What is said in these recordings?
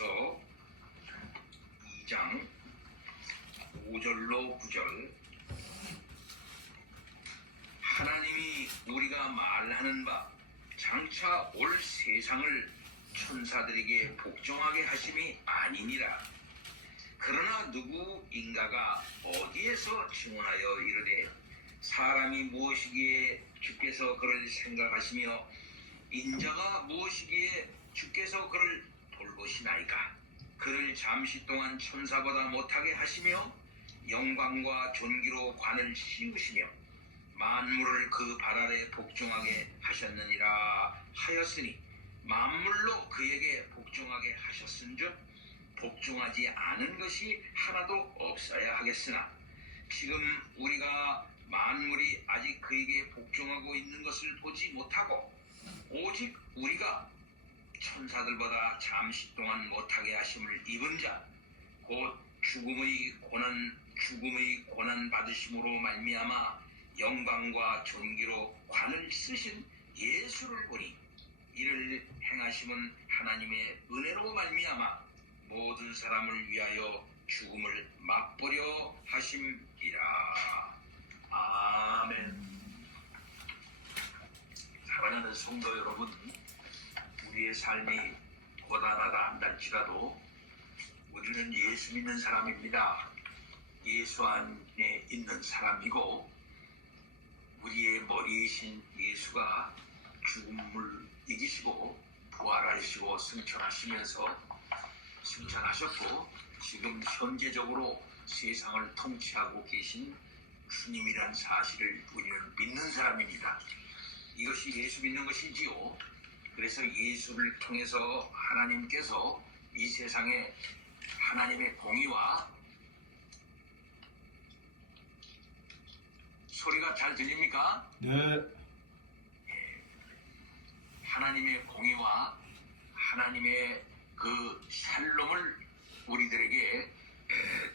히브리서 2장 5절로 9절. 하나님이 우리가 말하는 바 장차 올 세상을 천사들에게 복종하게 하심이 아니니라. 그러나 누구인가가 어디에서 증언하여 이르되 사람이 무엇이기에 주께서 그를 생각하시며 인자가 무엇이기에 주께서 그를 돌보시나이까. 그를 잠시 동안 천사보다 못하게 하시며 영광과 존귀로 관을 씌우시며 만물을 그 발 아래 복종하게 하셨느니라 하였으니 만물로 그에게 복종하게 하셨은즉 복종하지 않은 것이 하나도 없어야 하겠으나 지금 우리가 만물이 아직 그에게 복종하고 있는 것을 보지 못하고 오직 우리가 천사들보다 잠시 동안 못하게 하심을 입은 자 곧 죽음의 고난 받으심으로 말미암아 영광과 존귀로 관을 쓰신 예수를 보니 이를 행하심은 하나님의 은혜로 말미암아 모든 사람을 위하여 죽음을 맛보려 하심이라. 아멘. 사랑하는 성도 여러분, 우리의 삶이 고단하다 한달지라도 우리는 예수 믿는 사람입니다. 예수 안에 있는 사람이고 우리의 머리이신 예수가 죽음을 이기시고 부활하시고 승천하셨고 지금 현재적으로 세상을 통치하고 계신 주님이란 사실을 우리는 믿는 사람입니다. 이것이 예수 믿는 것이지요. 그래서 예수를 통해서 하나님께서 이 세상에 하나님의 공의와 소리가 잘 들립니까? 네. 하나님의 공의와 하나님의 그 샬롬을 우리들에게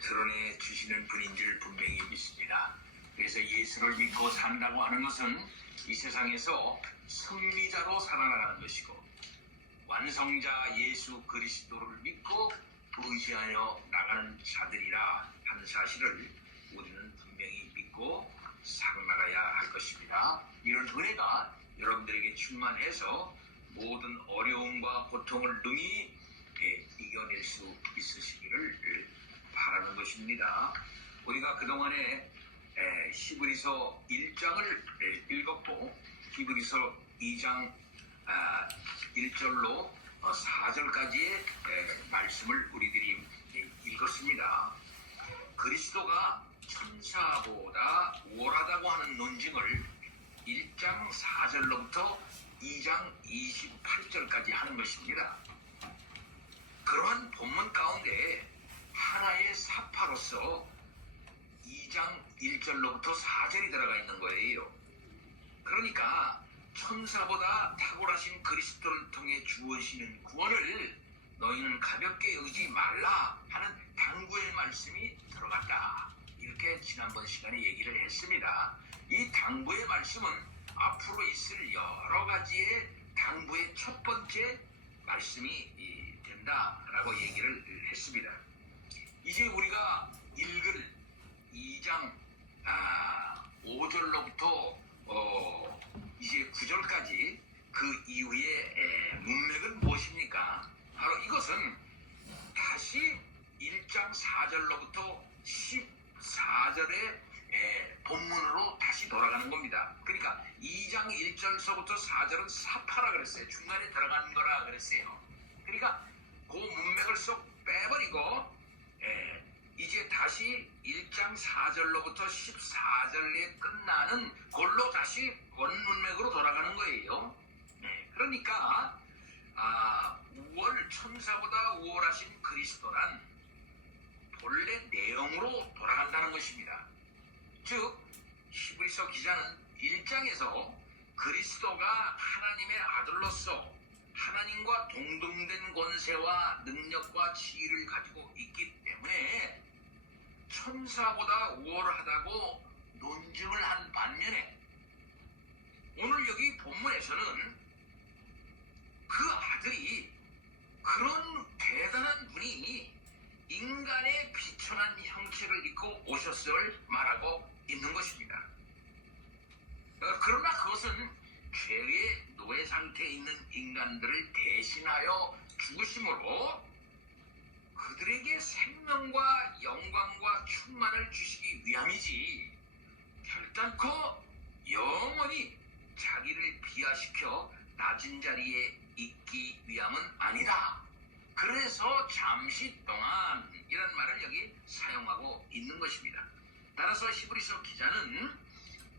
드러내 주시는 분인 줄 분명히 믿습니다. 그래서 예수를 믿고 산다고 하는 것은 이 세상에서 승리자로 살아나가는 것이고 완성자 예수 그리스도를 믿고 의지하여 나가는 자들이라 하는 사실을 우리는 분명히 믿고 살아나가야 할 것입니다. 이런 은혜가 여러분들에게 충만해서 모든 어려움과 고통을 능히 이겨낼 수 있으시기를 바라는 것입니다. 우리가 그동안에 히브리서 1장을 읽었고 히브리서 2장 1절로 4절까지의 말씀을 우리들이 읽었습니다. 그리스도가 천사보다 우월하다고 하는 논증을 1장 4절로부터 2장 28절까지 하는 것입니다. 그러한 본문 가운데 하나의 사파로서 2장 1절로부터 4절이 들어가 있는 거예요. 그러니까 천사보다 탁월하신 그리스도를 통해 주어지는 구원을 너희는 가볍게 여기지 말라 하는 당부의 말씀이 들어갔다. 이렇게 지난번 시간에 얘기를 했습니다. 이 당부의 말씀은 앞으로 있을 여러 가지의 당부의 첫 번째 말씀이 된다라고 얘기를 했습니다. 이제 우리가 읽을 2장 5절로부터 이제 9절까지 그 이후의 문맥은 무엇입니까? 바로 이것은 다시 1장 4절로부터 14절의 본문으로 다시 돌아가는 겁니다. 그러니까 2장 1절서부터 4절은 사파라 그랬어요. 중간에 들어가는 거라 그랬어요. 그러니까 그 문맥을 쏙 빼버리고 이제 다시 1장 4절로부터 14절에 끝나는 걸로 다시 원문맥으로 돌아가는 거예요. 그러니까 천사보다 우월하신 그리스도란 본래 내용으로 돌아간다는 것입니다. 즉 히브리서 기자는 1장에서 그리스도가 하나님의 아들로서 하나님과 동등된 권세와 능력과 지위를 가지고 있기 때문에 천사보다 우월하다고 논증을 한 반면에 오늘 여기 본문에서는 그 아들이 그런 대단한 분이 인간의 비천한 형체를 입고 오셨음을 말하고 있는 것입니다. 그러나 그것은 죄의 노예 상태에 있는 인간들을 대신하여 죽으심으로 그들에게 생명과 영광과 충만을 주시기 위함이지, 결단코 영원히 자기를 비하시켜 낮은 자리에 있기 위함은 아니다. 그래서 잠시 동안 이런 말을 여기 사용하고 있는 것입니다. 따라서 히브리서 기자는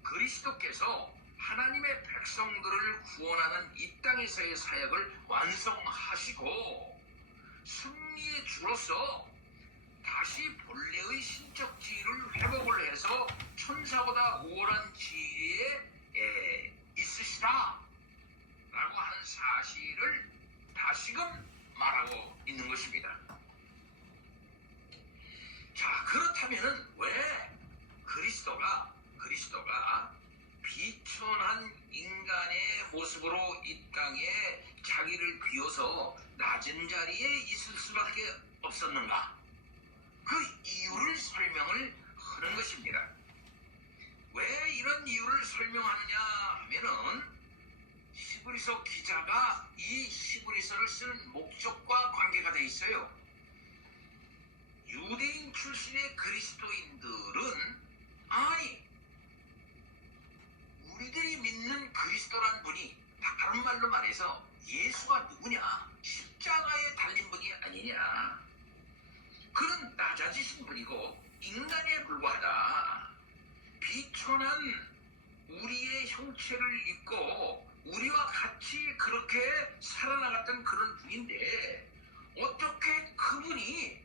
그리스도께서 하나님의 백성들을 구원하는 이 땅에서의 사역을 완성하시고 승리의 주로서 다시 본래의 신적 지위를 회복을 해서 천사보다 우월한 지위에 있으시다 라고 하는 사실을 다시금 말하고 있는 것입니다. 자, 그렇다면은 왜 그리스도가 비천한 인간의 모습으로 이 땅에 자기를 비워서 낮은 자리에 있을 수밖에 없었는가? 그 이유를 설명을 하는 것입니다. 왜 이런 이유를 설명하느냐 하면은 히브리서 기자가 이 히브리서를 쓰는 목적과 관계가 돼 있어요. 유대인 출신의 그리스도인들은 우리들이 믿는 그리스도란 분이 다른 말로 말해서 예수가 누구냐? 십자가에 달린 분이 아니냐? 그는 낮아지신 분이고 인간에 불과하다. 비천한 우리의 형체를 입고 우리와 같이 그렇게 살아나갔던 그런 분인데 어떻게 그분이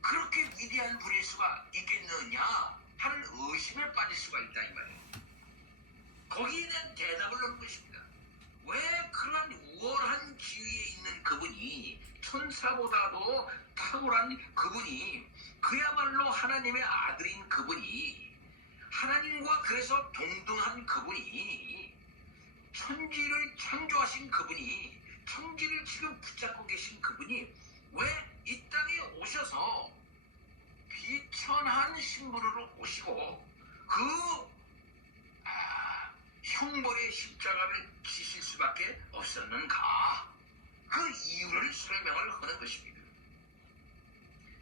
그렇게 위대한 분일 수가 있겠느냐 하는 의심에 빠질 수가 있다 이 말이에요. 거기에 대한 대답을 넣은 것입니다. 왜 그런 우월한 지위에 있는 그분이, 천사보다도 탁월한 그분이, 그야말로 하나님의 아들인 그분이, 하나님과 그래서 동등한 그분이, 천지를 창조하신 그분이, 천지를 지금 붙잡고 계신 그분이 왜 이 땅에 오셔서 비천한 신분으로 오시고 그 형벌의 십자가를 지실 수밖에 없었는가? 그 이유를 설명을 하는 것입니다.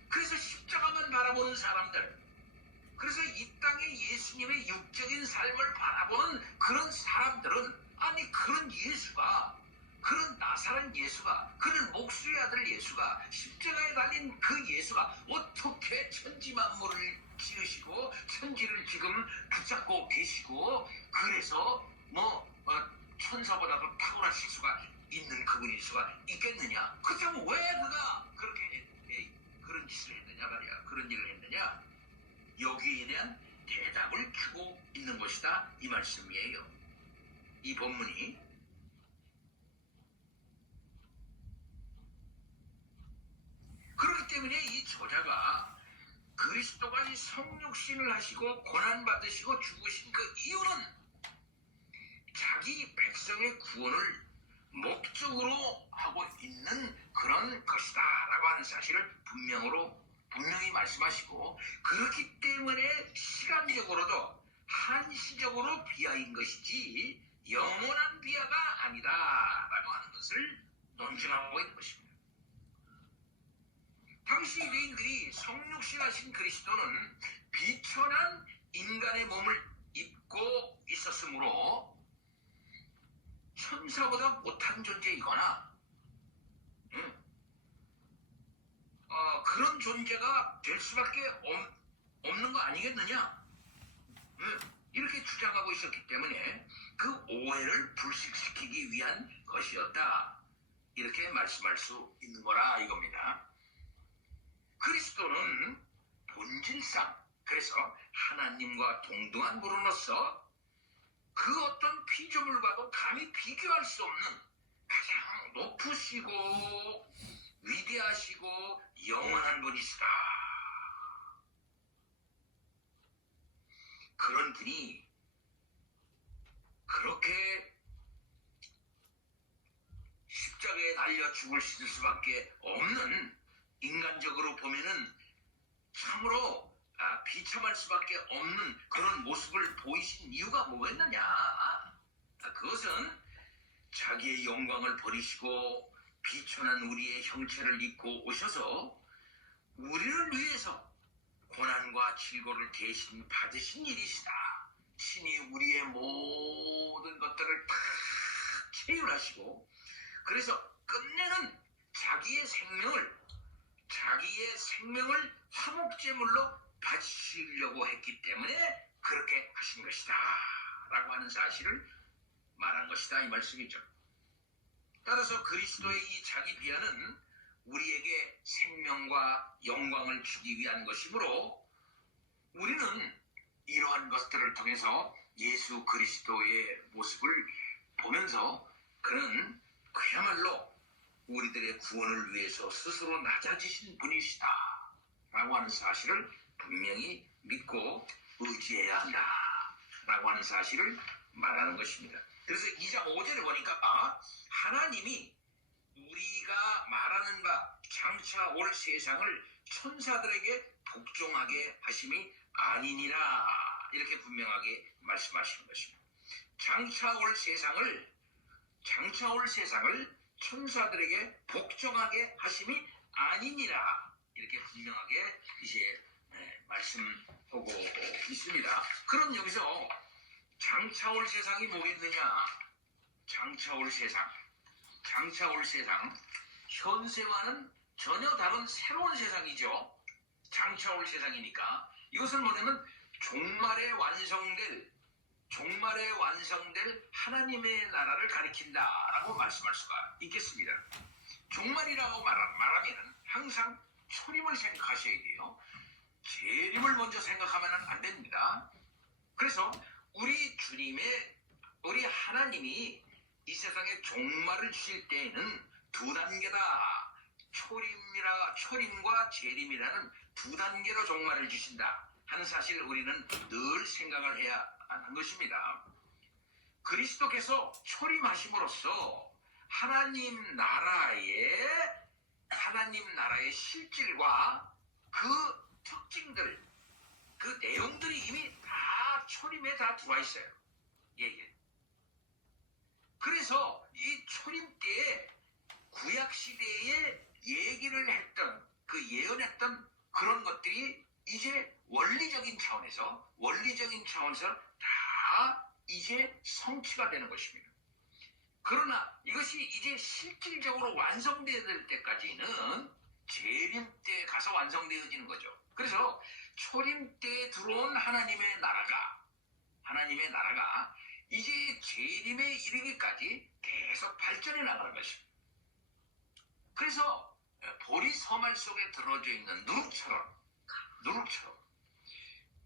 그래서 십자가만 바라보는 사람들, 그래서 이 땅에 예수님의 육적인 삶을 바라보는 그런 사람들은 그런 예수가, 그런 나사렛 예수가, 그런 목수의 아들 예수가, 십자가에 달린 그 예수가 어떻게 천지 만물을 지으시고 천지를 지금 붙잡고 계시고 그래서 천사보다도 탁월하실 수가 있는 그분일 수가 있겠느냐? 그렇다면 왜 그가 그렇게 그런 짓을 했느냐 말이야. 그런 일을 했느냐? 여기에 대한 대답을 주고 있는 것이다 이 말씀이에요. 이 본문이. 그렇기 때문에 이 저자가 그리스도가 이 성육신을 하시고 고난받으시고 죽으신 그 이유는 자기 백성의 구원을 목적으로 하고 있는 그런 것이다 라고 하는 사실을 분명히 말씀하시고, 그렇기 때문에 시간적으로도 한시적으로 비하인 것이지 영원한 비하가 아니다 라고 하는 것을 논증하고 있는 것입니다. 당시 유대인들이 성육신하신 그리스도는 비천한 인간의 몸을 입고 있었으므로 천사보다 못한 존재이거나 그런 존재가 될 수밖에 없는 거 아니겠느냐? 이렇게 주장하고 있었기 때문에 그 오해를 불식시키기 위한 것이었다. 이렇게 말씀할 수 있는 거라 이겁니다. 그리스도는 본질상, 그래서 하나님과 동등한 분으로서 그 어떤 피조물과도 감히 비교할 수 없는 가장 높으시고 위대하시고 영원한 분이시다. 그런 분이 그렇게 십자가에 달려 죽을 수밖에 없는 인간적으로 보면은 참으로 비참할 수밖에 없는 그런 모습을 보이신 이유가 뭐겠느냐? 그것은 자기의 영광을 버리시고 비천한 우리의 형체를 입고 오셔서 우리를 위해서 고난과 질고를 대신 받으신 일이시다. 신이 우리의 모든 것들을 다 체휼하시고 그래서 끝내는 자기의 생명을 화목제물로 바치려고 했기 때문에 그렇게 하신 것이다 라고 하는 사실을 말한 것이다 이 말씀이죠. 따라서 그리스도의 이 자기 비하는 우리에게 생명과 영광을 주기 위한 것이므로 우리는 이러한 것들을 통해서 예수 그리스도의 모습을 보면서 그는 그야말로 우리들의 구원을 위해서 스스로 낮아지신 분이시다 라고 하는 사실을 분명히 믿고 의지해야 한다 라고 하는 사실을 말하는 것입니다. 그래서 2장 5절에 보니까 하나님이 우리가 말하는 바 장차 올 세상을 천사들에게 복종하게 하심이 아니니라 이렇게 분명하게 말씀하시는 것입니다. 장차 올 세상을 천사들에게 복종하게 하심이 아니니라 이렇게 분명하게 이제 말씀하고 있습니다. 그럼 여기서 장차 올 세상이 뭐겠느냐? 장차 올 세상 현세와는 전혀 다른 새로운 세상이죠. 장차 올 세상이니까 이것은 뭐냐면 종말에 완성될 하나님의 나라를 가리킨다라고 말씀할 수가 있겠습니다. 종말이라고 말하면 항상 초림을 생각하셔야 돼요. 재림을 먼저 생각하면 안 됩니다. 그래서 우리 하나님이 이 세상에 종말을 주실 때에는 두 단계다. 초림과 재림이라는 두 단계로 종말을 주신다 하는 사실을 우리는 늘 생각을 해야 하는 것입니다. 그리스도께서 초림하심으로써 하나님 나라의 실질과 그 특징들, 그 내용들이 이미 다 초림에 다 들어와 있어요. 예. 그래서 이 초림 때에 구약 시대에 얘기를 했던 예언했던 그런 것들이 이제 원리적인 차원에서 다 이제 성취가 되는 것입니다. 그러나 이것이 이제 실질적으로 완성되어야 될 때까지는 재림 때 가서 완성되어지는 거죠. 그래서 초림 때에 들어온 하나님의 나라가 이제 재림에 이르기까지 계속 발전해 나가는 것입니다. 그래서 보리 서말 속에 들어져 있는 누룩처럼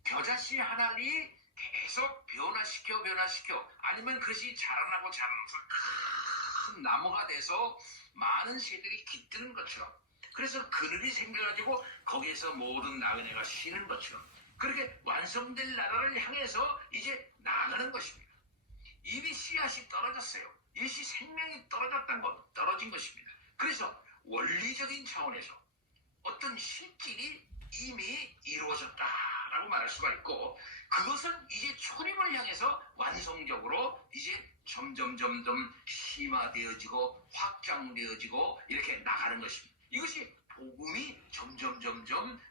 겨자씨 하나를 계속 변화시켜 아니면 그것이 자라나서 큰 나무가 돼서 많은 새들이 깃드는 것처럼 그래서 그늘이 생겨가지고 거기에서 모든 나그네가 쉬는 것처럼 그렇게 완성될 나라를 향해서 이제 나가는 것입니다. 이미 씨앗이 떨어졌어요. 이것이 생명이 떨어진 것입니다. 그래서 원리적인 차원에서 어떤 실질이 이미 이루어졌다라고 말할 수가 있고 그것은 이제 초림을 향해서 완성적으로 이제 점점 심화되어지고 확장되어지고 이렇게 나가는 것입니다. 이것이 복음이 점점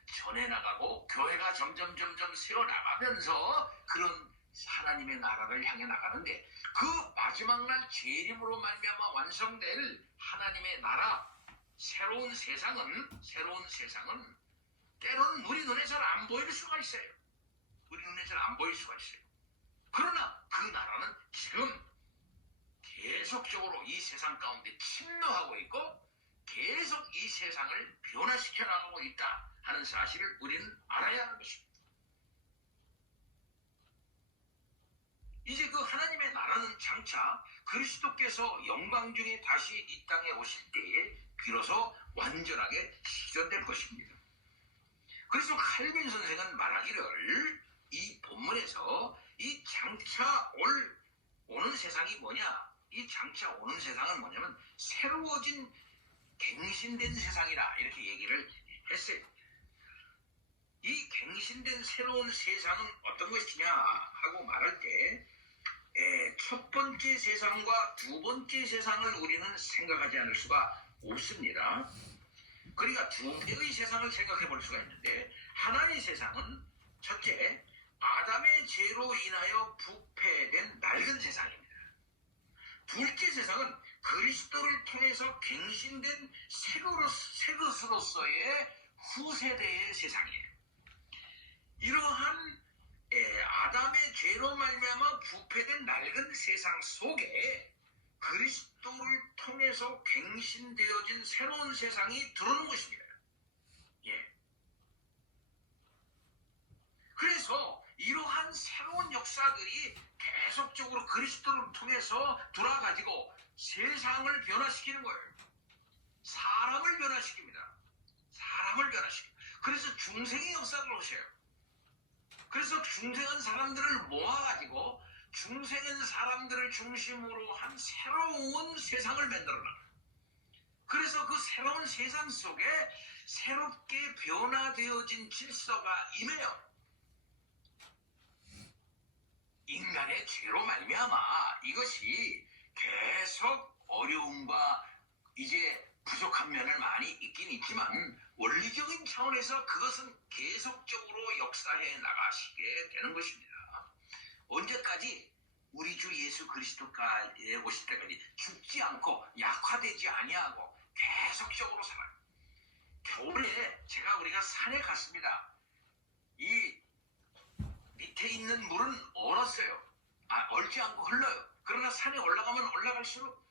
전해 나가고 교회가 점점 세워 나가면서 그런 하나님의 나라를 향해 나가는데 그 마지막 날 재림으로 말미암아 완성될 하나님의 나라 새로운 세상은 때로는 우리 눈에 잘 안 보일 수가 있어요. 그러나 그 나라는 지금 계속적으로 이 세상 가운데 침노하고 있고 계속 이 세상을 변화시켜 나가고 있다 하는 사실을 우리는 알아야 하는 것입니다. 이제 그 하나님의 나라는 장차 그리스도께서 영광 중에 다시 이 땅에 오실 때에 비로소 완전하게 실현될 것입니다. 그래서 칼빈 선생은 말하기를 이 본문에서 이 장차 오는 세상이 뭐냐? 이 장차 오는 세상은 뭐냐면 새로워진 갱신된 세상이라 이렇게 얘기를 했어요. 이 갱신된 새로운 세상은 어떤 것이냐 하고 말할 때 첫 번째 세상과 두 번째 세상을 우리는 생각하지 않을 수가 없습니다. 그러니까 두 개의 세상을 생각해 볼 수가 있는데, 하나의 세상은 첫째, 아담의 죄로 인하여 부패된 낡은 세상입니다. 둘째 세상은 그리스도를 통해서 갱신된 새 것으로서의 후세대의 세상이에요. 이러한 아담의 죄로 말미암아 부패된 낡은 세상 속에 그리스도를 통해서 갱신되어진 새로운 세상이 들어오는 것입니다. 예. 그래서 이러한 새로운 역사들이 계속적으로 그리스도를 통해서 돌아가지고 세상을 변화시키는 거예요. 사람을 변화시킵니다. 사람을 변화시킵니다. 그래서 중생의 역사를 하셔요. 그래서 중생한 사람들을 모아가지고 중생한 사람들을 중심으로 한 새로운 세상을 만들어놔요. 그래서 그 새로운 세상 속에 새롭게 변화되어진 질서가 임해요. 인간의 죄로 말미암아 이것이 계속 어려움과 이제 부족한 면을 많이 있긴 있지만, 원리적인 차원에서 그것은 계속적으로 역사해 나가시게 되는 것입니다. 언제까지? 우리 주 예수 그리스도까지 오실 때까지 죽지 않고 약화되지 아니하고 계속적으로 살아요. 겨울에 우리가 산에 갔습니다. 이 밑에 있는 물은 얼었어요. 얼지 않고 흘러요. 그러나 산에 올라가면 올라갈수록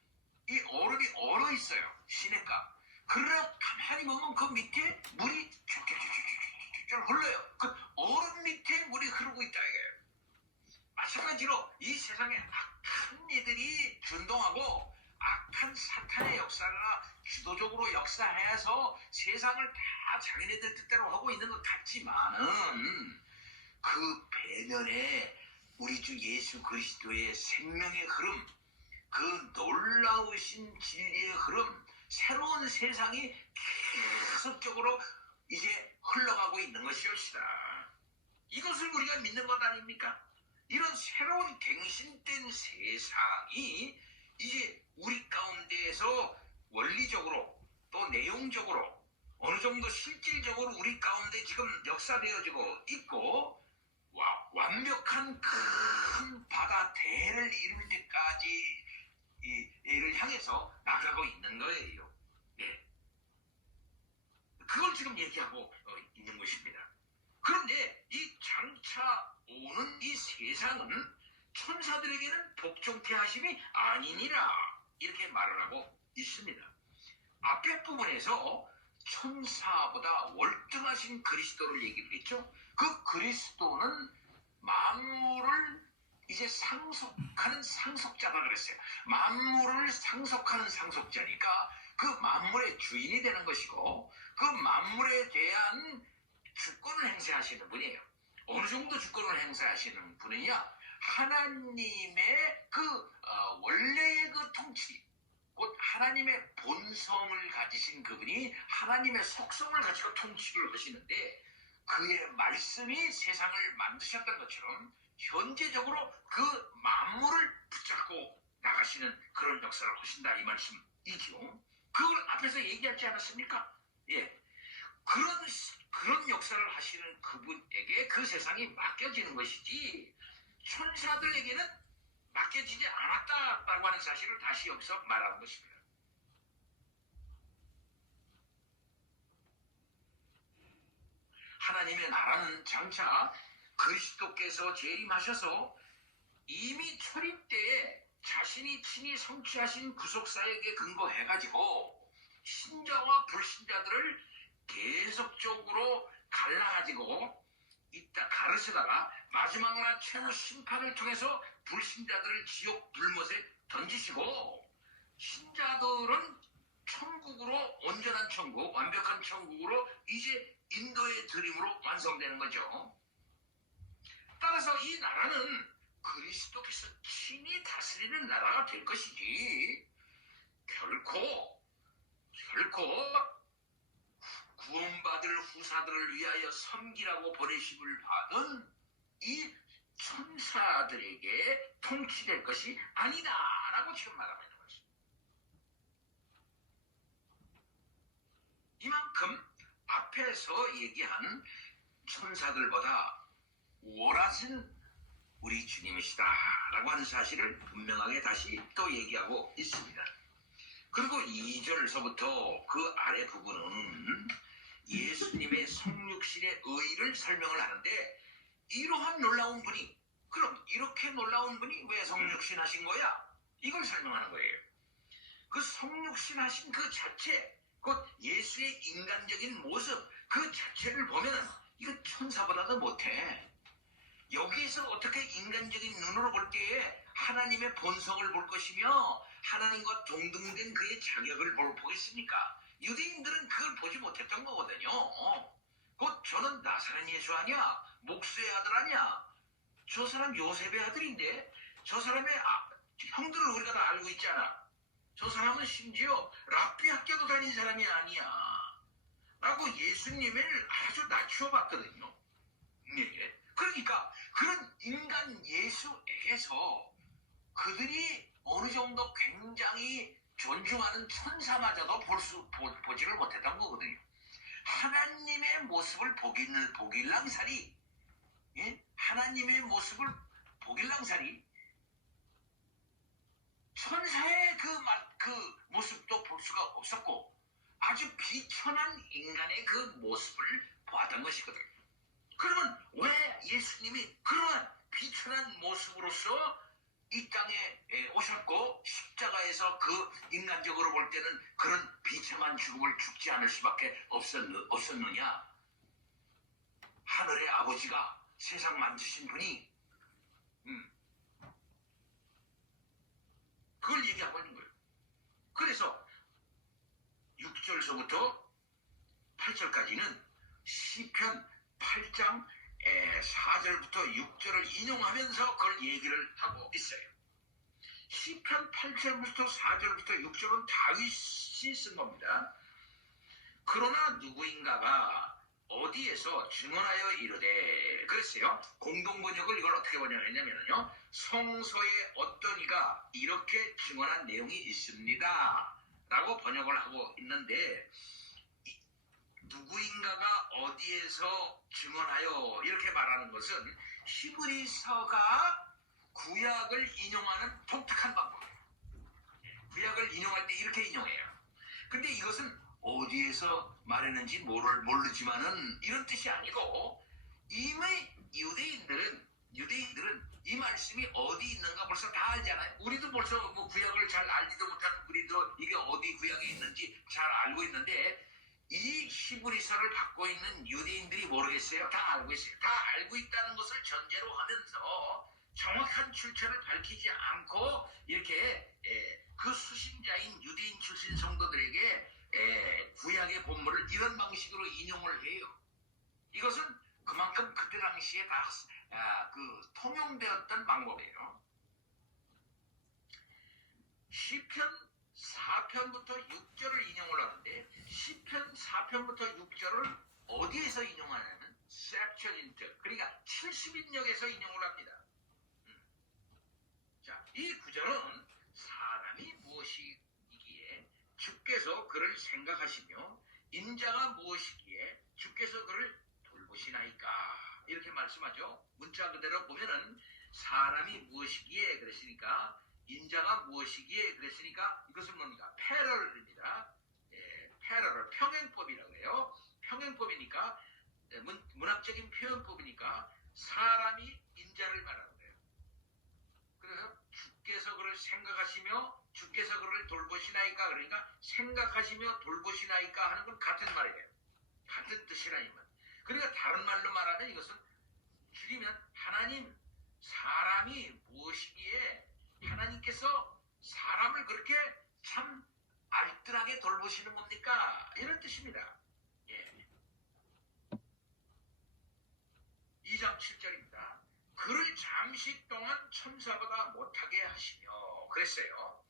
이 얼음이 얼어 있어요. 시냇가. 그러나 가만히 보면 그 밑에 물이 쭉 흘러요. 그 얼음 밑에 물이 흐르고 있다 이거예요. 마찬가지로 이 세상에 악한 이들이 준동하고 악한 사탄의 역사가 주도적으로 역사해서 세상을 다 자기네들 뜻대로 하고 있는 것 같지만은, 그 배면에 우리 주 예수 그리스도의 생명의 흐름, 그 놀라우신 진리의 흐름, 새로운 세상이 계속적으로 이제 흘러가고 있는 것이옵시다. 이것을 우리가 믿는 것 아닙니까? 이런 새로운 갱신된 세상이 이제 우리 가운데에서 원리적으로 또 내용적으로 어느 정도 실질적으로 우리 가운데 지금 역사되어지고 있고, 완벽한 큰 바다 대를 이룰 때까지 이를 향해서 나가고 있는 거예요. 네. 그걸 지금 얘기하고 있는 것입니다. 그런데 이 장차 오는 이 세상은 천사들에게는 복종케 하심이 아니니라 이렇게 말을 하고 있습니다. 앞에 부분에서 천사보다 월등하신 그리스도를 얘기를 했죠. 그 그리스도는 만물을 이제 상속하는 상속자가 그랬어요. 만물을 상속하는 상속자니까 그 만물의 주인이 되는 것이고, 그 만물에 대한 주권을 행사하시는 분이에요. 어느 정도 주권을 행사하시는 분이냐? 하나님의 원래의 그 통치, 곧 하나님의 본성을 가지신 그분이 하나님의 속성을 가지고 통치를 하시는데, 그의 말씀이 세상을 만드셨던 것처럼 현재적으로 그 만물을 붙잡고 나가시는 그런 역사를 하신다 이 말씀이죠. 그걸 앞에서 얘기하지 않았습니까? 예, 그런 역사를 하시는 그분에게 그 세상이 맡겨지는 것이지, 천사들에게는 맡겨지지 않았다라고 하는 사실을 다시 여기서 말하는 것입니다. 하나님의 나라는 장차 그리스도께서 재림하셔서 이미 초림 때에 자신이 친히 성취하신 구속사역에 근거해가지고 신자와 불신자들을 계속적으로 갈라가지고 가르치다가 마지막 날 최후 심판을 통해서 불신자들을 지옥 불못에 던지시고, 신자들은 천국으로, 온전한 천국, 완벽한 천국으로 이제 인도의 드림으로 완성되는 거죠. 따라서 이 나라는 그리스도께서 친히 다스리는 나라가 될 것이지, 결코 결코 구원받을 후사들을 위하여 섬기라고 보내심을 받은 이 천사들에게 통치될 것이 아니다라고 지금 말하고 있는 것입니다. 이만큼 앞에서 얘기한 천사들보다 우월하신 우리 주님이시다라고 하는 사실을 분명하게 다시 또 얘기하고 있습니다. 그리고 2절서부터 그 아래 부분은 예수님의 성육신의 의의를 설명을 하는데, 이러한 놀라운 분이, 그럼 이렇게 놀라운 분이 왜 성육신 하신 거야? 이걸 설명하는 거예요. 그 성육신 하신 그 자체, 곧 예수의 인간적인 모습 그 자체를 보면은 이거 천사보다도 못해. 여기에서 어떻게 인간적인 눈으로 볼 때에 하나님의 본성을 볼 것이며 하나님과 동등된 그의 자격을 보겠습니까? 유대인들은 그걸 보지 못했던 거거든요. 곧 저는 나사렛 예수 아니야? 목수의 아들 아니야? 저 사람 요셉의 아들인데? 저 사람의 형들을 우리가 다 알고 있잖아. 저 사람은 심지어 랍비 학교도 다닌 사람이 아니야 라고 예수님을 아주 낮추어봤거든요. 네. 그러니까 그런 인간 예수에게서 그들이 어느 정도 굉장히 존중하는 천사마저도 보지를 못했던 거거든요. 하나님의 모습을 보길랑사리, 예? 하나님의 모습을 보길랑사리, 천사의 그 모습도 볼 수가 없었고 아주 비천한 인간의 그 모습을 보았던 것이거든요. 그러면 왜 예수님이 그런 비천한 모습으로서 이 땅에 오셨고 십자가에서 그 인간적으로 볼 때는 그런 비참한 죽음을 죽지 않을 수밖에 없었느냐? 하늘의 아버지가 세상 만드신 분이 그걸 얘기하고 있는 거예요. 그래서 6절서부터 8절까지는 시편 8장 4절부터 6절을 인용하면서 그걸 얘기를 하고 있어요. 시편 8절부터 4절부터 6절은 다윗이 쓴 겁니다. 그러나 누구인가가 어디에서 증언하여 이르되, 그랬어요. 공동번역을 이걸 어떻게 번역했냐면요, 성서에 어떤 이가 이렇게 증언한 내용이 있습니다 라고 번역을 하고 있는데, 누구인가가 어디에서 증언하여 이렇게 말하는 것은 히브리서가 구약을 인용하는 독특한 방법이에요. 구약을 인용할 때 이렇게 인용해요. 근데 이것은 어디에서 말했는지 모르지만은 이런 뜻이 아니고, 이미 유대인들은 이 말씀이 어디 있는가 벌써 다 알잖아요. 우리도 벌써 뭐 구약을 잘 알지도 못하는 우리도 이게 어디 구약에 있는지 잘 알고 있는데, 이 히브리서를 갖고 있는 유대인들이 모르겠어요? 다 알고 있어요. 다 알고 있다는 것을 전제로 하면서 정확한 출처를 밝히지 않고 이렇게 그 수신자인 유대인 출신 성도들에게 구약의 본문을 이런 방식으로 인용을 해요. 이것은 그만큼 그때 당시에 다 통용되었던 방법이에요. 시편 4편부터 6절을 인용을 하는데, 시편 4편부터 6절을 어디에서 인용하냐면 셉처린트, 그러니까 70인역에서 인용을 합니다. 자, 이 구절은 사람이 무엇이기에 주께서 그를 생각하시며 인자가 무엇이기에 주께서 그를 돌보시나이까, 이렇게 말씀하죠. 문자 그대로 보면은 사람이 무엇이기에 그랬으니까, 인자가 무엇이기에 그랬으니까, 이것은 뭡니까? 패럴입니다. 패럴을 평행법이라고 해요. 평행법이니까, 문학적인 표현법이니까 사람이 인자를 말하는 거예요. 그래서 주께서 그를 생각하시며 주께서 그를 돌보시나이까, 그러니까 생각하시며 돌보시나이까 하는 건 같은 말이에요. 같은 뜻이라니만. 그러니까 다른 말로 말하면 이것은 줄이면 하나님, 사람이 무엇이기에 하나님께서 사람을 그렇게 참 알뜰하게 돌보시는 겁니까? 이런 뜻입니다. 2장 7절입니다. 그를 잠시 동안 천사보다 못하게 하시며 그랬어요.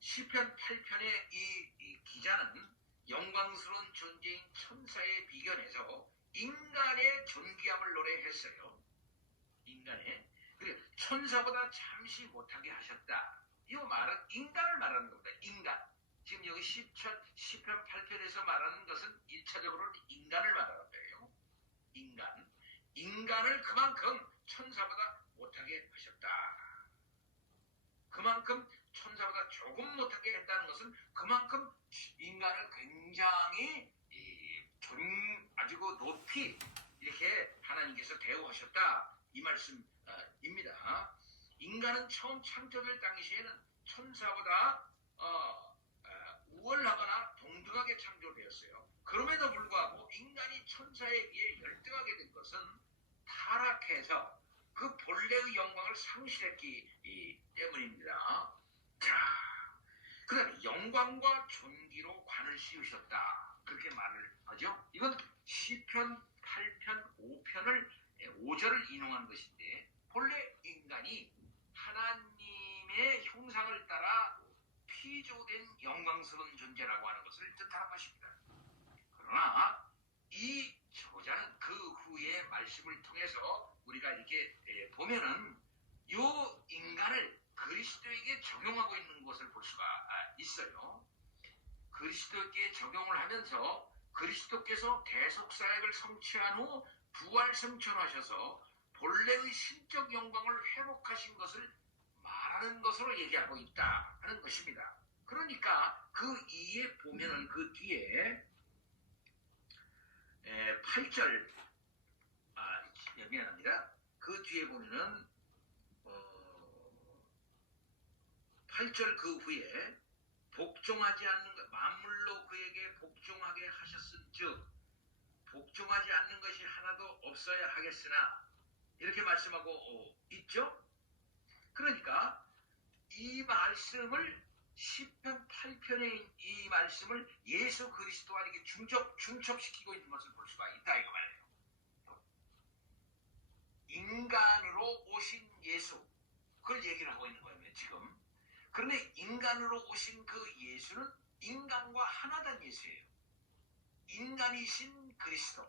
시편 8편의 이 기자는 영광스러운 존재인 천사의 비견에서 인간의 존귀함을 노래했어요. 인간의. 그리고 천사보다 잠시 못하게 하셨다. 이 말은 인간을 말하는 겁니다. 인간. 지금 여기 시편 8편에서 말하는 것은 1차적으로는 인간을 말하는 거예요. 인간. 인간을 그만큼 천사보다 못하게 하셨다. 그만큼 천사보다 조금 못하게 했다는 것은 그만큼 인간을 굉장히 아주 높이 이렇게 하나님께서 대우하셨다. 이 말씀입니다. 인간은 처음 창조될 당시에는 천사보다 우월하거나 동등하게 창조되었어요. 그럼에도 불구하고 인간이 천사에 비해 열등하게 된 것은 타락해서 그 본래의 영광을 상실했기 때문입니다. 자, 그 다음에 영광과 존귀로 관을 씌우셨다. 그렇게 말을 하죠. 이건 시편 8편 5편을 5절을 인용한 것인데 본래 인간이 하나님의 형상을 따라 피조된 영광스러운 존재라고 하는 것을 뜻하는 것입니다. 그러나 이 저자는 그 후의 말씀을 통해서 우리가 이렇게 보면은 요 인간을 그리스도에게 적용하고 있는 것을 볼 수가 있어요. 그리스도께 적용을 하면서 그리스도께서 대속사역을 성취한 후 부활 승천하셔서 본래의 신적 영광을 회복하신 것을 말하는 것으로 얘기하고 있다 하는 것입니다. 그러니까 그 이에 보면은 그 뒤에 8절 미안합니다. 그 뒤에 보면은 8절 그 후에 복종하지 않는 것 만물로 그에게 복종하게 하셨은즉 복종하지 않는 것이 하나도 없어야 하겠으나 이렇게 말씀하고 있죠. 그러니까 이 말씀을 시편 8편의 이 말씀을 예수 그리스도와 이렇게 중첩시키고 있는 것을 볼 수가 있다 이거 말이에요. 인간으로 오신 예수 그걸 얘기를 하고 있는 거예요 지금. 그런데 인간으로 오신 그 예수는 인간과 하나된 예수예요. 인간이신 그리스도.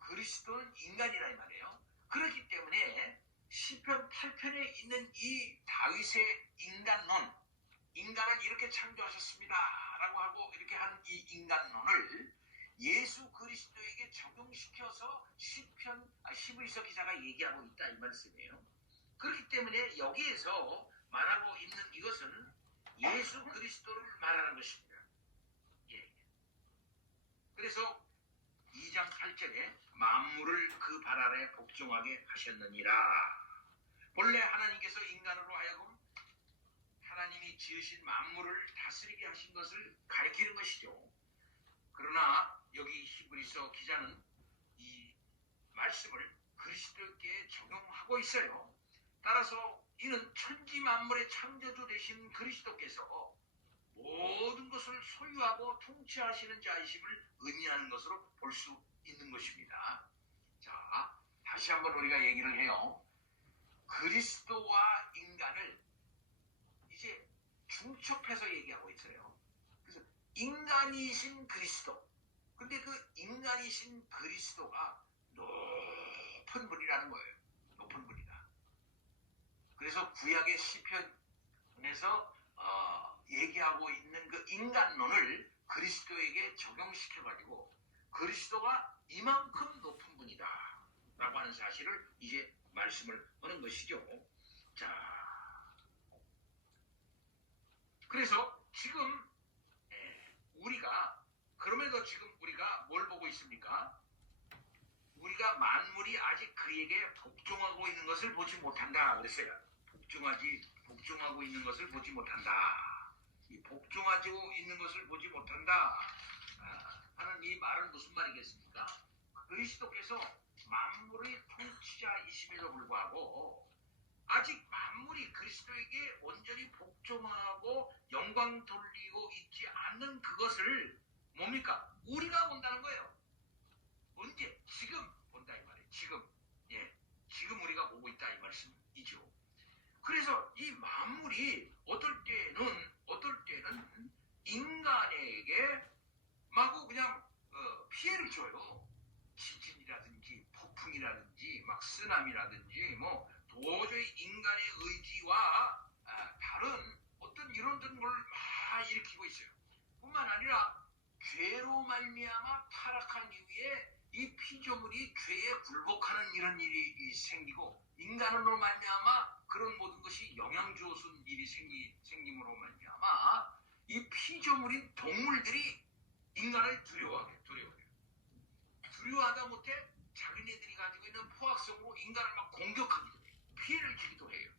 그리스도는 인간이라 이 말이에요. 그렇기 때문에 시편 8편에 있는 이 다윗의 인간론, 인간을 이렇게 창조하셨습니다 라고 하고 이렇게 하는 이 인간론을 예수 그리스도에게 적용시켜서 시편 11서 기자가 얘기하고 있다 이 말씀이에요. 그렇기 때문에 여기에서 말하고 있는 이것은 예수 그리스도를 말하는 것입니다. 예. 그래서 2장 8절에 만물을 그 발 아래 복종하게 하셨느니라. 본래 하나님께서 인간으로 하여금 하나님이 지으신 만물을 다스리게 하신 것을 가리키는 것이죠. 그러나 여기 히브리서 기자는 이 말씀을 그리스도께 적용하고 있어요. 따라서 이는 천지 만물의 창조주 되신 그리스도께서 모든 것을 소유하고 통치하시는 자이심을 의미하는 것으로 볼 수 있는 것입니다. 자, 다시 한번 우리가 얘기를 해요. 그리스도와 인간을 이제 중첩해서 얘기하고 있어요. 그래서 인간이신 그리스도. 근데 그 인간이신 그리스도가 높은 분이라는 거예요. 높은 분이다. 그래서 구약의 시편에서 얘기하고 있는 그 인간론을 그리스도에게 적용시켜가지고 그리스도가 이만큼 높은 분이다 라고 하는 사실을 이제 말씀을 하는 것이죠. 자, 그래서 지금 우리가 그럼에도 지금 우리가 뭘 보고 있습니까? 우리가 만물이 아직 그에게 복종하고 있는 것을 보지 못한다 그랬어요. 복종하고 있는 것을 보지 못한다. 이 복종하고 있는 것을 보지 못한다 하는 이 말은 무슨 말이겠습니까? 그리스도께서 만물의 통치자이심에도 불구하고 아직 만물이 그리스도에게 온전히 복종하고 영광 돌리고 있지 않는 그것을 뭡니까? 우리가 본다는 거예요. 언제? 지금 본다 이 말이에요. 지금. 예, 지금 우리가 보고 있다 이 말씀이죠. 그래서 이 만물이 어떨 때는 어떨 때는 인간에게 마구 그냥 피해를 줘요. 지진이라든지 폭풍이라든지 막 쓰나미라든지 뭐 도저히 인간의 의지와 다른 어떤 이런 걸 막 일으키고 있어요. 뿐만 아니라 죄로 말미암아 타락한 이후에 이 피조물이 죄에 굴복하는 이런 일이 생기고 인간으로 말미암아 그런 모든 것이 영향 주어준 일이 생김으로 말미암아 이 피조물인 동물들이 인간을 두려워해요. 두려워하다 못해 자기네들이 가지고 있는 포악성으로 인간을 막 공격하기도 해요. 피해를 주기도 해요.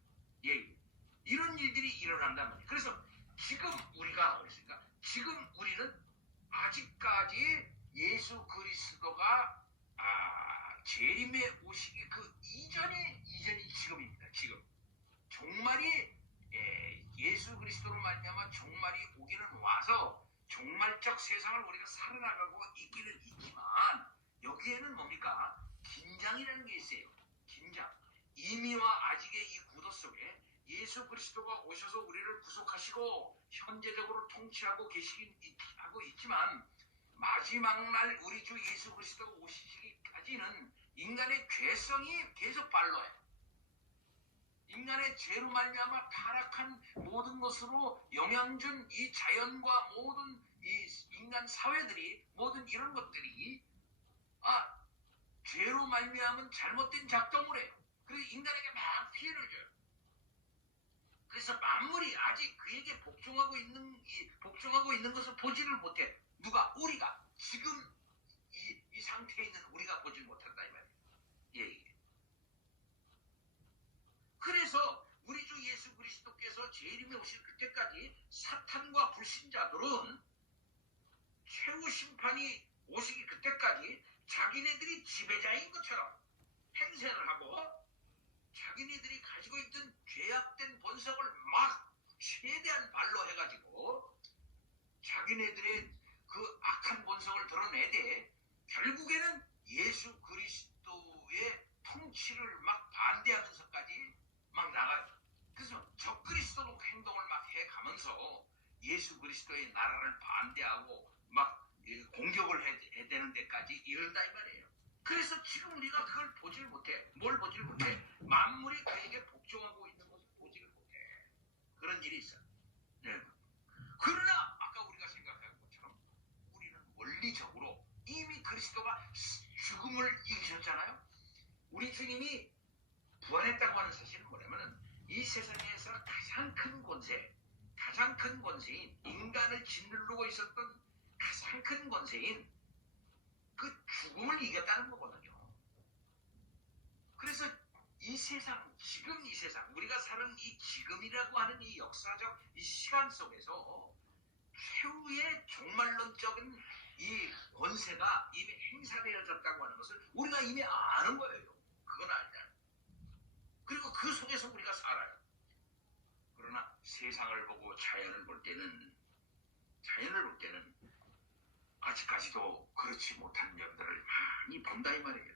예, 이런 일들이 일어난단 말이에요. 그래서 지금 우리가 그랬으니까 지금 우리는 아직까지 예수 그리스도가 재림에 오시기 그 이전이 지금입니다. 지금 종말이 예수 그리스도로 말미암아 종말이 오기는 와서 종말적 세상을 우리가 살아나가고 있기는 있지만 여기에는 뭡니까? 긴장이라는 게 있어요. 긴장. 이미와 아직의 이 구도 속에 예수 그리스도가 오셔서 우리를 구속하시고 현재적으로 통치하고 계시긴 하고 있지만 마지막 날 우리 주 예수 그리스도가 오시기까지는 인간의 죄성이 계속 발로해. 인간의 죄로 말미암아 타락한 모든 것으로 영향준 이 자연과 모든 이 인간 사회들이 모든 이런 것들이 죄로 말미암은 잘못된 작동을 해요. 그래서 인간에게 막 피해를 줘요. 그래서 만물이 아직 그에게 복종하고 있는 것을 보지를 못해. 누가? 우리가 지금 이 상태에 있는 우리가 보지를 못한다 이 말이에요. 예. 그래서 우리 주 예수 그리스도께서 재림에 오실 그때까지 사탄과 불신자들은 최후 심판이 오시기 그때까지 자기네들이 지배자인 것처럼 행세를 하고 자기네들이 가지고 있던 죄악된 본성을 막 최대한 발로 해가지고 자기네들의 그 악한 본성을 드러내되 결국에는 예수 그리스도의 통치를 막 반대하면서까지 막 나가요. 그래서 적그리스도로 행동을 막 해가면서 예수 그리스도의 나라를 반대하고 막 공격을 해야 되는 데까지 이른다 이 말이에요. 그래서 지금 우리가 그걸 보질 못해. 뭘 보질 못해? 만물이 그에게 복종하고 있는 것을 보지를 못해. 그런 일이 있어. 네. 그러나 아까 우리가 생각한 것처럼 우리는 원리적으로 이미 그리스도가 죽음을 이기셨잖아요. 우리 주님이 부활했다고 하는 사실은 뭐냐면은 이 세상에서 가장 큰 권세인 인간을 짓누르고 있었던 가장 큰 권세인 그 죽음을 이겼다는 거거든요. 그래서 이 세상, 지금 이 세상, 우리가 사는 이 지금이라고 하는 이 역사적 이 시간 속에서 최후의 종말론적인 이 권세가 이미 행사되어졌다고 하는 것을 우리가 이미 아는 거예요. 그건 아니잖아요. 그리고 그 속에서 우리가 살아요. 그러나 세상을 보고 자연을 볼 때는 아직까지도 그렇지 못한 점들을 많이 본다 이 말이에요.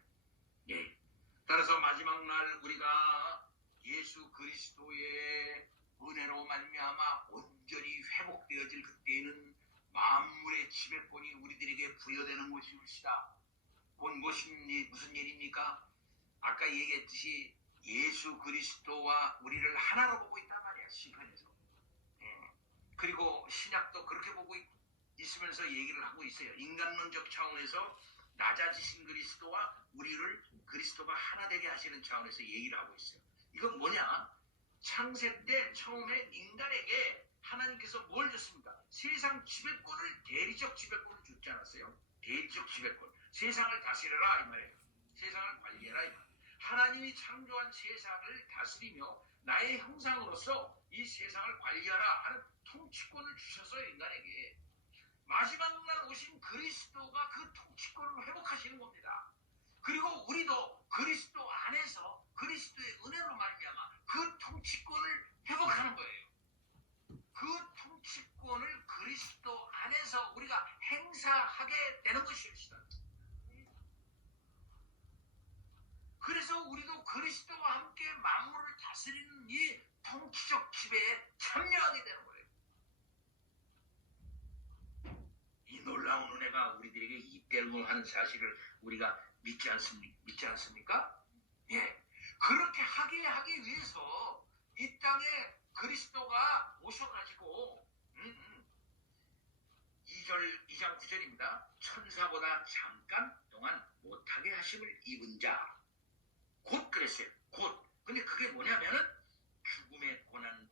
예. 따라서 마지막 날 우리가 예수 그리스도의 은혜로 말미암아 온전히 회복되어질 그때에는 만물의 지배권이 우리들에게 부여되는 것이옵시다. 곧 무슨 일입니까? 아까 얘기했듯이 예수 그리스도와 우리를 하나로 보고 있단 말이야, 시편에서. 그리고 신약도 그렇게 보고 있으면서 얘기를 하고 있어요. 인간론적 차원에서 낮아지신 그리스도와 우리를 그리스도가 하나 되게 하시는 차원에서 얘기를 하고 있어요. 이건 뭐냐? 창세 때 처음에 인간에게 하나님께서 뭘 줬습니까? 세상 지배권을, 대리적 지배권을 주지 않았어요? 대리적 지배권. 세상을 다스려라 이 말이에요. 세상을 관리해라 이 말이에요. 하나님이 창조한 세상을 다스리며 나의 형상으로서 이 세상을 관리하라 하는 통치권을 주셔서 인간에게 마지막 날 오신 그리스도가 그 통치권을 회복하시는 겁니다. 그리고 우리도 그리스도 안에서 그리스도의 은혜로 말미암아 그 통치권을 회복하는 거예요. 그 통치권을 그리스도 안에서 우리가 행사하게 되는 것입니다. 그래서 우리도 그리스도와 함께 만물을 다스리는 이 통치적 지배에 참여하게 되는 거예요. 놀라운 은혜가 우리들에게 있다고 하는 사실을 우리가 믿지 않습니까? 예. 그렇게 하기 위해서 이 땅에 그리스도가 오셔가지고 2장 9절입니다. 천사보다 잠깐 동안 못하게 하심을 입은 자. 곧 그랬어요. 곧. 근데 그게 뭐냐면은 죽음의 고난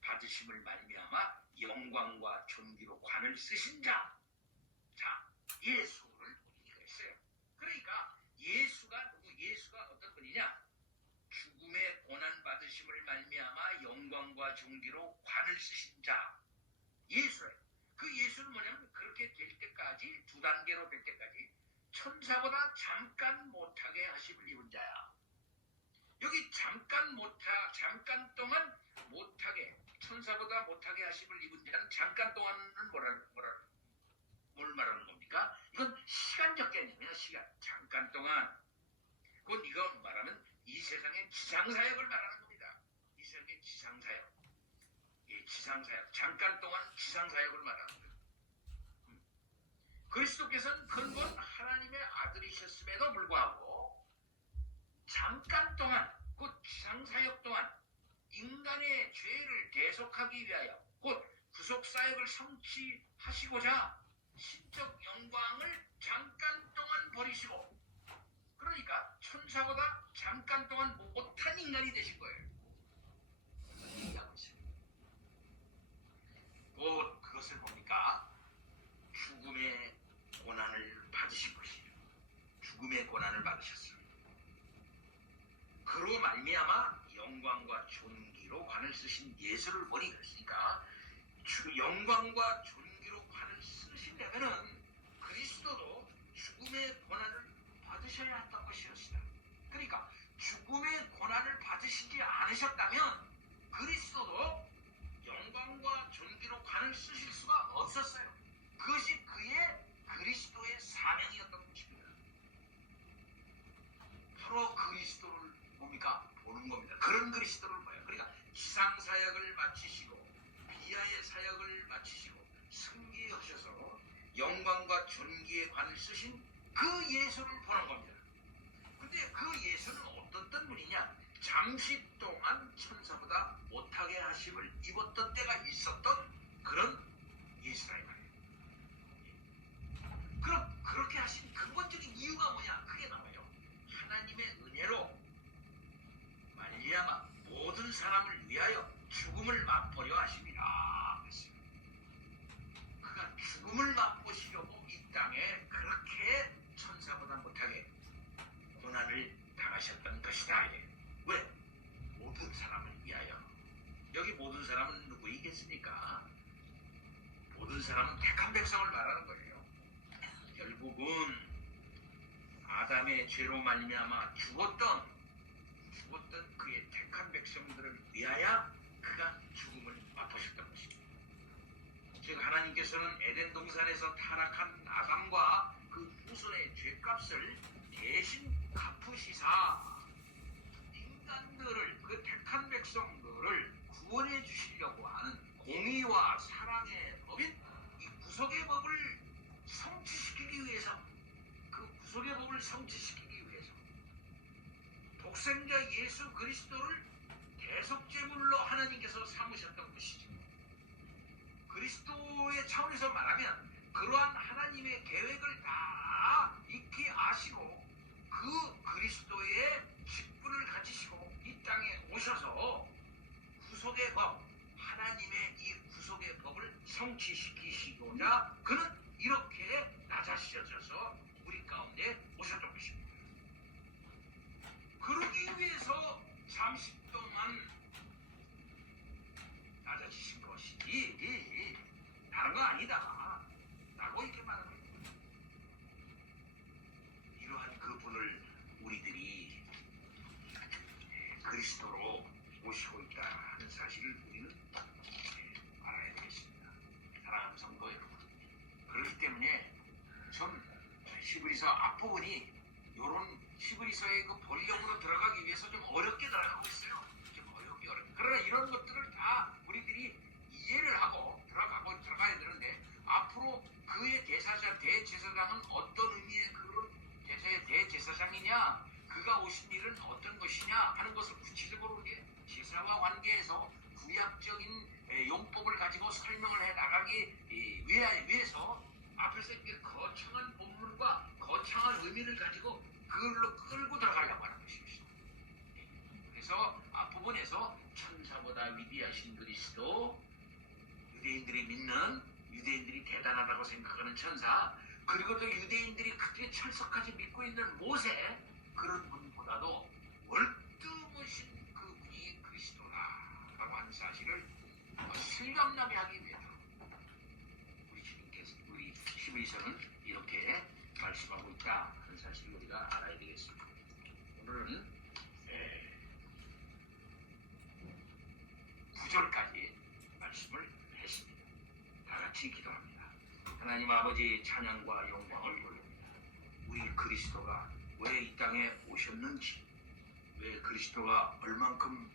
받으심을 말미암아 영광과 존귀로 관을 쓰신 자. 자, 예수를 우리가 있어요. 그러니까 예수가 어떤 분이냐? 죽음의 고난 받으심을 말미암아 영광과 존귀로 관을 쓰신 자. 예수예요. 그 예수는 뭐냐면 그렇게 될 때까지 두 단계로 될 때까지 천사보다 잠깐 못하게 하심을 입은 자야. 여기 잠깐 동안 못하게, 천사보다 못하게 하심을 입은 자는 잠깐 동안은 뭘 말하는 겁니까? 이건 시간적 개념이야. 시간. 잠깐 동안. 그건 이거 말하면 이 세상의 지상사역을 말하는 겁니다. 이 세상의 지상사역. 예, 지상사역. 잠깐 동안 지상사역을 말하는 거예요. 그리스도께서는 근본 하나님의 아들이셨음에도 불구하고 잠깐 동안, 곧 지상사역 동안 인간의 죄를 대속하기 위하여 곧 구속사역을 성취하시고자 신적 영광을 잠깐 동안 버리시고, 그러니까 천사보다 잠깐 동안 못한 인간이 되신 거예요. 얘기하고 있습니다. 곧 그것을 뭡니까? 죽음의 고난을 받으신 것이에요. 죽음의 고난을 받으셨어요. 그로 말미암아 영광과 존귀로 관을 쓰신 예수를 보니 그랬으니까 영광과 존귀로 관을 쓰시려면은 그리스도도 죽음의 고난을 받으셔야 했던 것이었어요. 그러니까 죽음의 고난을 받으시지 않으셨다면 그리스도도 영광과 존귀로 관을 쓰실 수가 없었어요. 그것이 그리스도의 사명이었던 것입니다. 바로 그리스도를 뭡니까? 보는 겁니다. 그런 그리스도를 봐요. 그러니까 지상사역을 마치시고 비하의 사역을 마치시고 승리하셔서 영광과 존귀의 관을 쓰신 그 예수를 보는 겁니다. 근데 그 예수는 어떤 분이냐? 잠시 동안 천사보다 못하게 하심을 입었던 때가 있었던 그런 예수라 이 말이에요. 그럼 그렇게 하신 근본적인 이유가 뭐냐? 그게 나와요. 하나님의 은혜로 말미암아 모든 사람을 위하여 죽음을 맛보려 하심이라. 그가 죽음을 맛보시려고 이 땅에 그렇게 천사보다 못하게 고난을 당하셨던 것이다. 왜? 모든 사람을 위하여. 여기 모든 사람은 누구이겠습니까? 모든 사람은 택한 백성을 말하는 거예요. 결국은 아담의 죄로 말미암아 죽었던 그의 택한 백성들을 위하여 그가 죽음을 맛보셨던 것입니다. 즉 하나님께서는 에덴 동산에서 타락한 아담과 그 후손의 죄값을 대신 갚으시사 인간들을, 그 택한 백성들을 구원해 주시려고 하는 공의와 사랑의 법인 이 구속의 법을 성취시키기 위해서, 그 구속의 법을 성취시키기 위해서 독생자 예수 그리스도를 대속제물로 하나님께서 삼으셨던 것이죠. 그리스도의 차원에서 말하면 그러한 하나님의 계획을 다 익히 아시고 그 그리스도의 직분을 가지시고 이 땅에 오셔서 구속의 법, 하나님의 이 구속의 법을 성취시키시고자 그는 이렇게 낮아지셔서 우리 가운데 오셨던 것입니다. 그러기 위해서 잠시 동안 낮아지신 것이지 다른 거 아니다 라고 이렇게 말하는 겁니다. 이러한 그분을 우리들이 그리스도로 모시고 있다는 사실을 우리는 알아야 되겠습니다. 사랑하는 성도 여러분, 그렇기 때문에 전 히브리서 앞부분이 이런 히브리서의 그 본령으로 들어가기 위해서 좀 어렵게 들어가고 있어요. 좀 어렵게. 그러나 이런 것들을 다 우리들이 이해를 하고 들어가야 되는데 앞으로 그의 대제사장은 어떤 의미의 그런 제사의 대제사장이냐, 그가 오신 일은 어떤 것이냐 하는 것을 구체적으로 우리 제사와 관계해서 구약적인 용법을 가지고 설명을 해 나가기 위해서 앞에서 이렇게 거창한 본문과 거창한 의미를 가지고 그걸로 끌고 들어가려고 하는 것입니다. 그래서 앞부분에서 천사보다 위대하신 그리스도, 유대인들이 믿는, 유대인들이 대단하다고 생각하는 천사, 그리고 또 유대인들이 크게 철석까지 믿고 있는 모세, 그런 분보다도 월등하신 그분이 그리스도다라고 하는 사실을 실감나게 하기 위해서 우리 주님께서, 우리 11서는 이렇게 말씀하고 있다 하는 사실을 우리가 알아야 되겠습니다. 오늘은 9절까지 말씀을 했습니다. 다 같이 기도합니다. 하나님 아버지, 찬양과 영광을 돌립니다. 우리 그리스도가 왜 이 땅에 오셨는지, 왜 그리스도가 얼만큼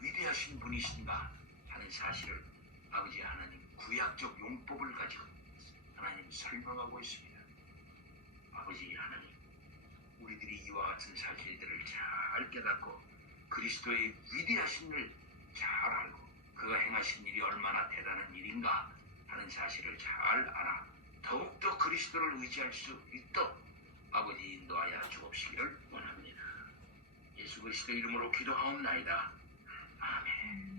위대하신 분이신가 하는 사실을 아버지 하나님 구약적 용법을 가지고 하나님 설명하고 있습니다. 아버지 하나님, 우리들이 이와 같은 사실들을 잘 깨닫고 그리스도의 위대하심을 잘 알고 그가 행하신 일이 얼마나 대단한 일인가 하는 사실을 잘 알아 더욱더 그리스도를 의지할 수 있도록 아버지 인도하여 주옵시기를 원합니다. 예수 그리스도 이름으로 기도하옵나이다. 아멘.